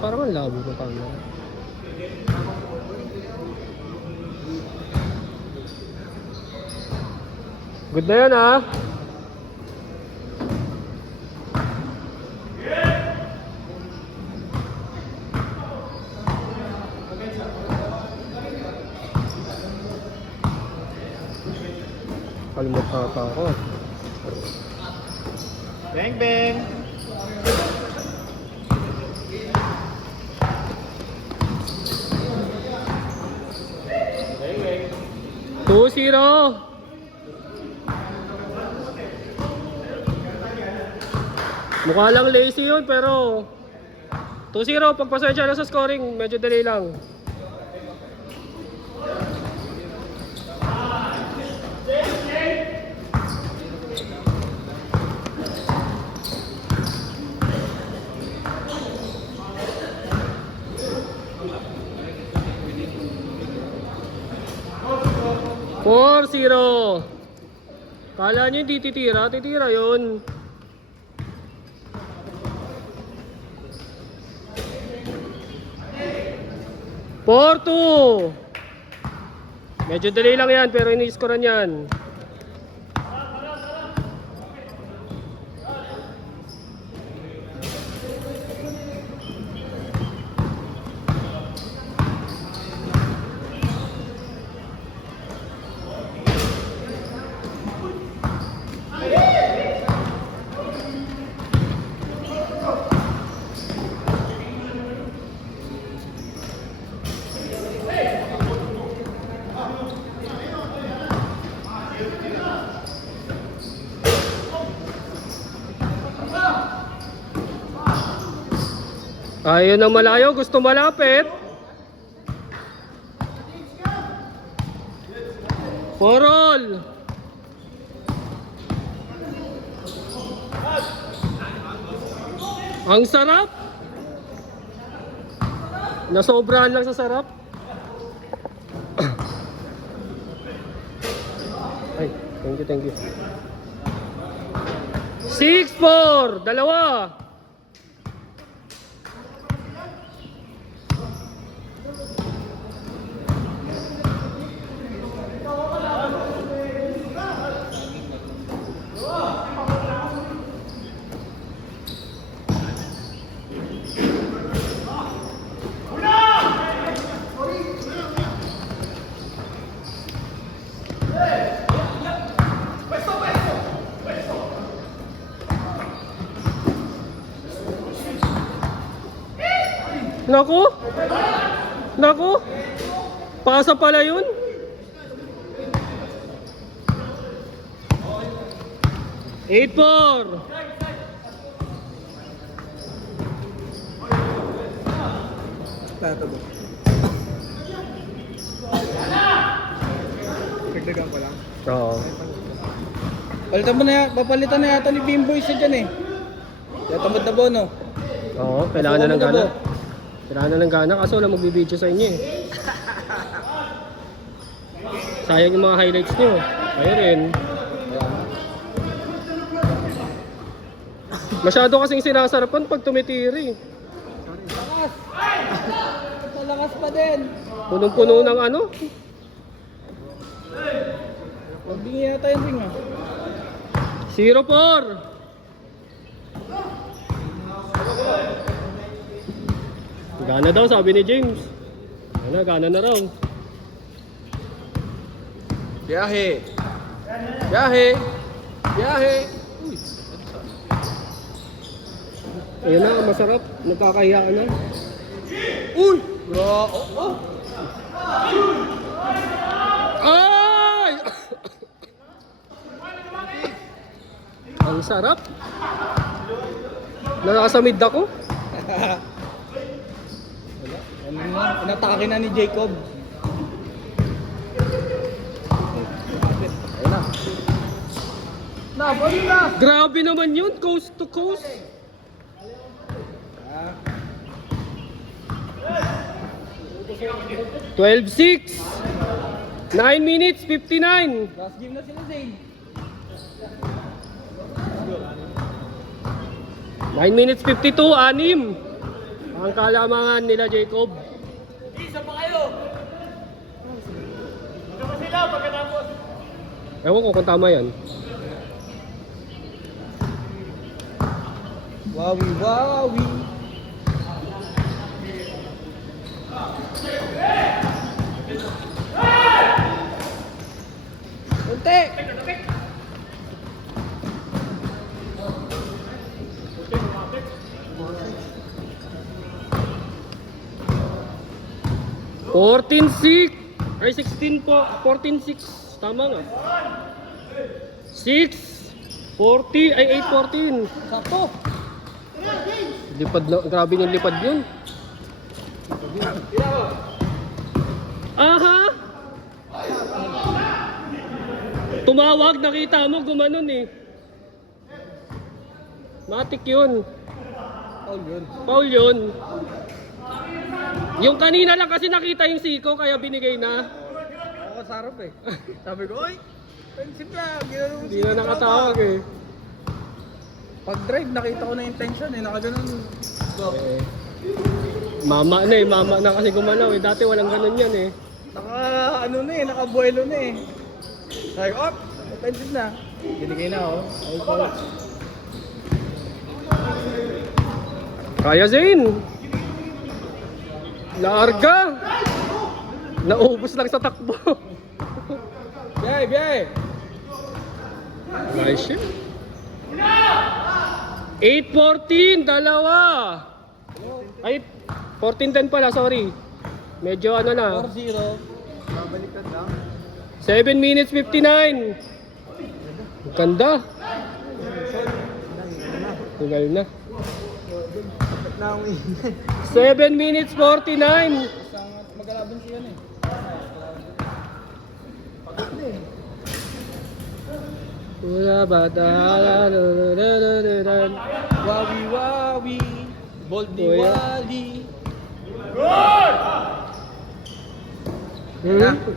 Parang ang labo ng camera. Good na yan ah. Kalimut ata ako. Bang bang. Bang bang. 2-0. Mukha lang lazy yun pero 2-0 pagpasensya na sa scoring, medyo delay lang. Four, 0. Kala nyo hindi titira? Titira yun. Four, 2. Medyo delay lang yan pero ini-scorean yan. Ayaw na malayo, gusto malapit. For all. Ang sarap. Nasobrahan lang sa sarap. Ay, thank you. 6-4, dalawa. Naku, pasa pala yun. Eight, 4. Tato ba? Dagdagan pa lang. Oo. Papalitan na yata ni Bimboy siya dyan eh. Kaya tamad na bono. Oo, kailangan na ng gana. Kailangan na ng gana kaso wala magbibideo sa inyo eh. Sayang yung mga highlights nyo. Kayo rin. Masyado kasing sinasarapan pag tumitiri. Lakas! Malakas pa din. Punong-puno ng ano. Magbingi yata yung ring ah. 0-4. Gana daw sabi ni James. Gana na raw. Biyahe! Biyahe! Biyahe! Uy! Ayun na, masarap. Nagkakahiya ka na. Uy! Bro! Oh! Ay! Ang sarap. Nakasamid ako. Inatake na ni Jacob. Ayun na. Bali na! Grabe naman yun, coast to coast. Ah. 12-6. 9 minutes, 59. Last game na sila, Zane. 9 minutes, 52, 6. Ang kalamangan nila Jacob. Isa pa kayo! Isa pa sila pagkatapos. Ewan ko kung tama yan. Wawi, wawi. Kunti! 14-6 ay 16 po, 14-6 tama nga. 6 40 ay 8-14. Sakto! Lipad na, grabe yung lipad yun. Aha! Tumawag, nakita mo, gumanon eh. Matik yun. Paul yun. Paul yun. Yung kanina lang kasi nakita yung siko kaya binigay na. Ako kasarap eh. Sabi ko, oy! Pensit lang! Ginano mo Hindi na nakatawag eh. Pag drive, nakita ko na yung tension eh. Nakaganon. So, Mama na eh, mama na kasi gumalaw eh. Dati walang ganun yan eh. ano na eh, nakabuelo na eh. Sabi ko, oh! Pensit na. Binigay na ako. Ay, Paul. Kaya Zane. Laarga. Naubos lang sa takbo. Biyay, biyay! Nice shot. 8-14, dalawa. Ay, 14-10 pala, sorry. Medyo ano na. 4-0. Babaliktad lang. 7 minutes 59. Ganda. Tugal na. Na ang 7 minutes 49. magalaban siya eh. Pagod na eh. Wala ba Wawi, wawi. Boldi, Kuya. wali.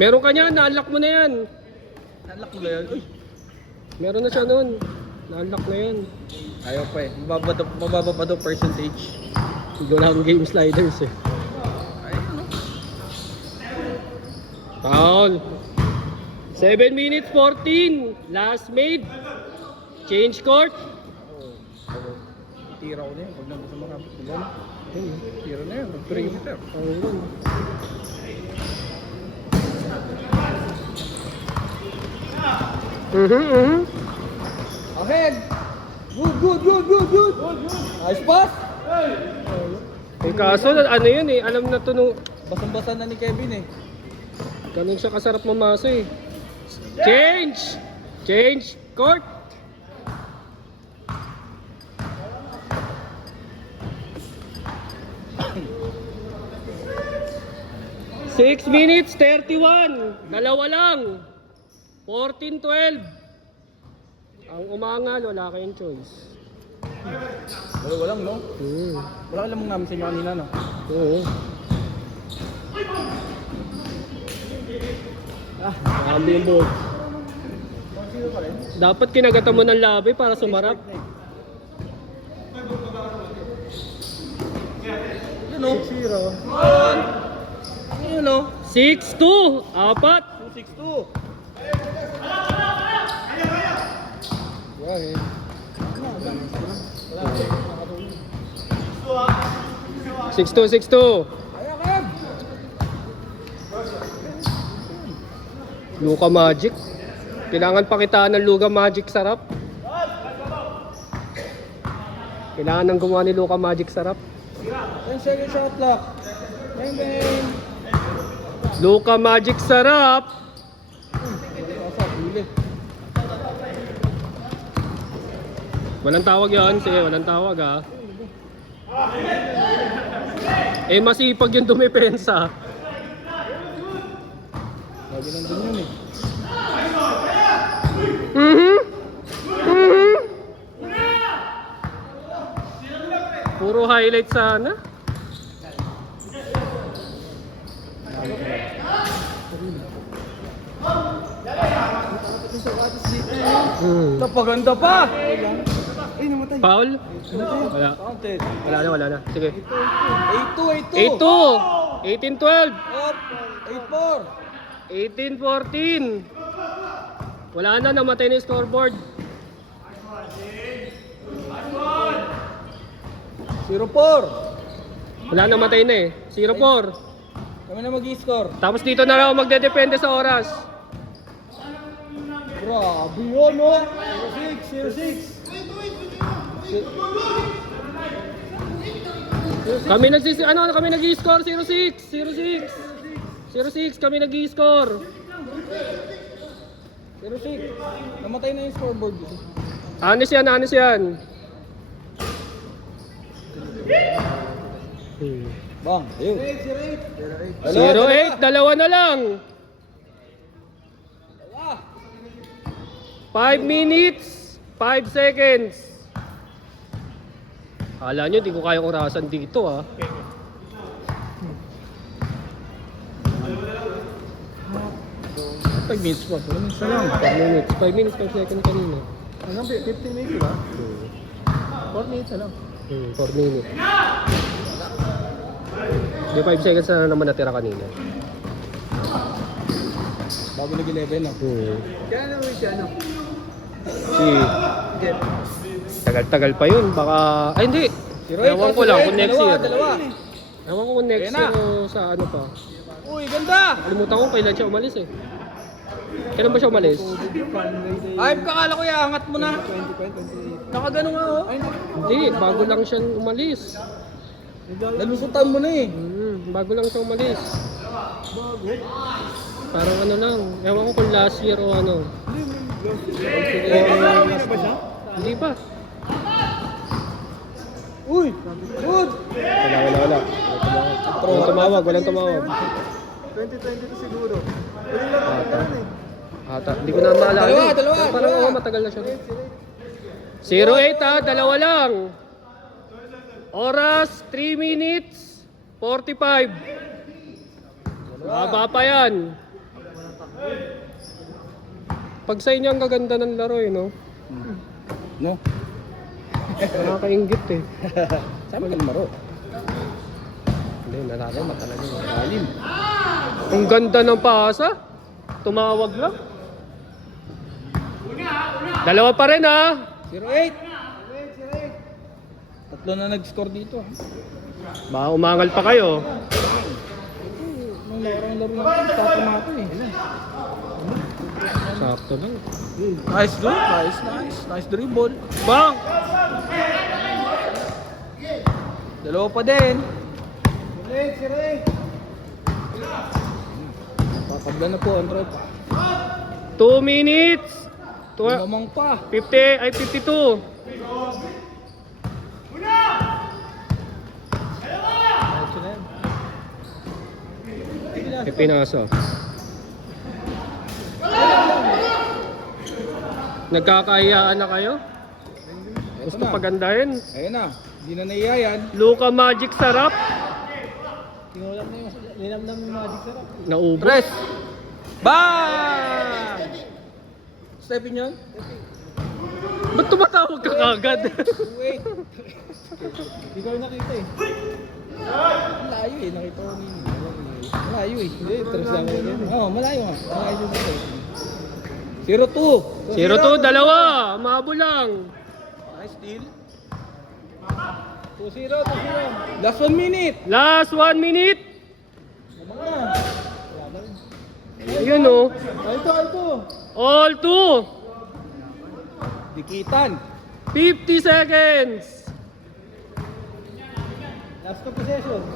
Meron ka niyan, na-unlock mo na yan. Nalak mo ba yan? Uy. Meron na siya noon. Na-unlock na yan. Ayaw pa eh. Mababa pa daw percentage. Walang game sliders eh. Ayun no? Foul. 7 minutes 14. Last made. Change court. Tira ko na yun. Huwag na gusto makapit. Diba na? Tira na yun. Mag-perimeter. Ayun. Ahead! Good, good, good, good, good! Nice pass! Eh kaso ano yun eh, alam na to nung Basang-basa na ni Kevin eh. ganun siya kasarap mamasa eh. Change! Change court! Six minutes 31. Dalawa lang. 14-12. Ang umangal, wala kayong choice. Wala lang no? Wala ka lamang namin sa inyo kanina no? Oo. Marami yung board. Dapat kinagatan mo ng labi para sumarap. Yun no? 6-0. Yun no? 6-2. Apat. 2-6-2. Okay. 6-2, 6-2. Kaya Kev! Luka Magic. Kailangan pakitaan ng Luka Magic sarap. Kailangan nang gumawa ni Luka Magic sarap. 10 second shot clock. Bang bang! Luka Magic sarap. Walang tawag yan. Sige, walang tawag ha. Eh masipag yung dumepensa. Lagi nandun yun eh. Puro highlight sana. Napaganda pa! Ay, namatay. Foul? Wala. Counted. Wala na. Sige. 8-2, 8-2. 8-2. 18-12. Up. 18-14. Wala na, namatay na yung scoreboard. 8-4. Wala, namatay na eh. 0-4. Kami na mag-i-score. Tapos dito na raw magdedepende sa oras. Grabe yun, no? 0-6. Kami kami nag-i-score 0-6 kami nag-i-score. 0-6. Namatay na yung scoreboard. Anis yan. Bang, ayun. 0-8, dalawa na lang. 5 minutes, 5 seconds. Akala nyo, di ko kayang orasan dito ah. Pag minutes pa. 5 minutes na lang. 5 minutes, 5 seconds kanina. Hanggang 15 minutes ba? 4 minutes na lang. 4 minutes. Di 5 seconds na naman natira kanina. Bago nag-11 na. Kaya ano siya, ano? Tagal-tagal pa yun. Baka... Ay hindi. Ewan ko lang kung next year. Ewan ko kung next year o sa ano pa. Uy, ganda! Kalimutan ko kailan siya umalis eh. Kailan ba siya umalis? Ay, kakala ko angat mo na. Nakagano nga, oh. Hindi, bago lang siya umalis. Nalusutan mo na eh. Bago lang siya umalis. Parang ano lang. Ewan ko kung last year o ano. Hindi pa. Uy! Good! Wala. Walang tumawag. 2022 siguro. Huling laro ko ganun eh. Ata, hindi ko na maalala. Dalawa. Parang ako matagal na siya. 0-8 ha, dalawa lang. Oras, 3 minutes, 45. Mahaba pa yan. Pag sa inyo ang gaganda ng laro eh, no? No? Nakakaingit eh. Saan ka lumaro? Hindi, nalala talaga. Alim. Ang ganda ng pasa. Tumawag lang. Dalawa pa rin ha. 0-8. Tatlo na nag-score dito. Baka umangal pa kayo. Nung nakarang laro natin, tatamata eh. Sakto lang. Nice dribble. Nice dribble. Bang! Dalawa pa din. Patabla na po ang tropa. 2 minutes. Lamang pa. 50, ay 52. Pinaso. Nagkakahiyaan na kayo? Gusto pagandahin? Ayun na. Hindi na naiyayan. Luka Magic sarap. Tinulam na yung linamnam yung magic sarap. Naubos. Tres. Bang! Stepin yun? Ba't tumatawag ka kagad? Wait. Hindi ko rin nakita eh. Malayo eh. Nakita ko ni. Malayo eh. Hindi, tres lang ako yun. Oo, malayo nga. Malayo dito eh. 0-2. 0-2, dalawa. Mabo lang. Nice steal. 2-0. Last 1 minute. Last 1 minute. Wala na rin. Ayun oh. Alto. All 2. Dikitan. 50 seconds. Last na possession.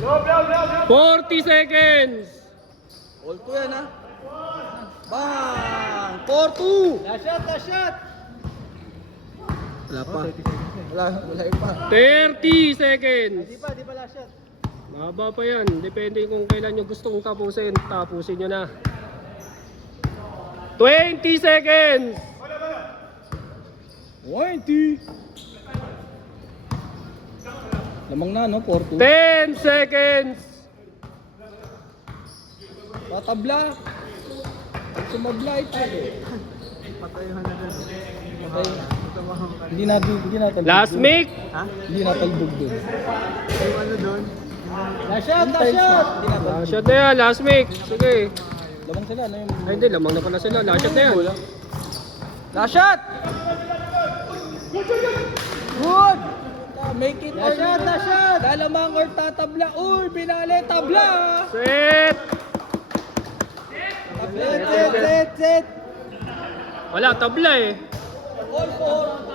40 seconds. All 2 yan ha. Bang! 4-2. Last shot. Wala pa. Wala pa. 30 seconds. Di pa last shot. Mahaba pa yan. Depende kung kailan nyo gustong tapusin. Tapusin nyo na. 20 seconds. 20. Lamang na no, 4-2. 10 seconds. Patabla. Sumabla ito. Patayin na dyan. Patay. Matamahang ka. Hindi natin. Last make! Ha? Hindi natalbog dun. Yung ano doon? Last shot! Hindi natalbog. Last shot na yan, last make. Sige. Lamang sila, ano yung... Ay hindi, lamang na pala sila. Last shot na yan. Last shot! Good! Make it last shot, last shot! Lalamang or tatabla. Uy, binali, tabla! Set! Set, set, set, set! Wala, tabla eh. All for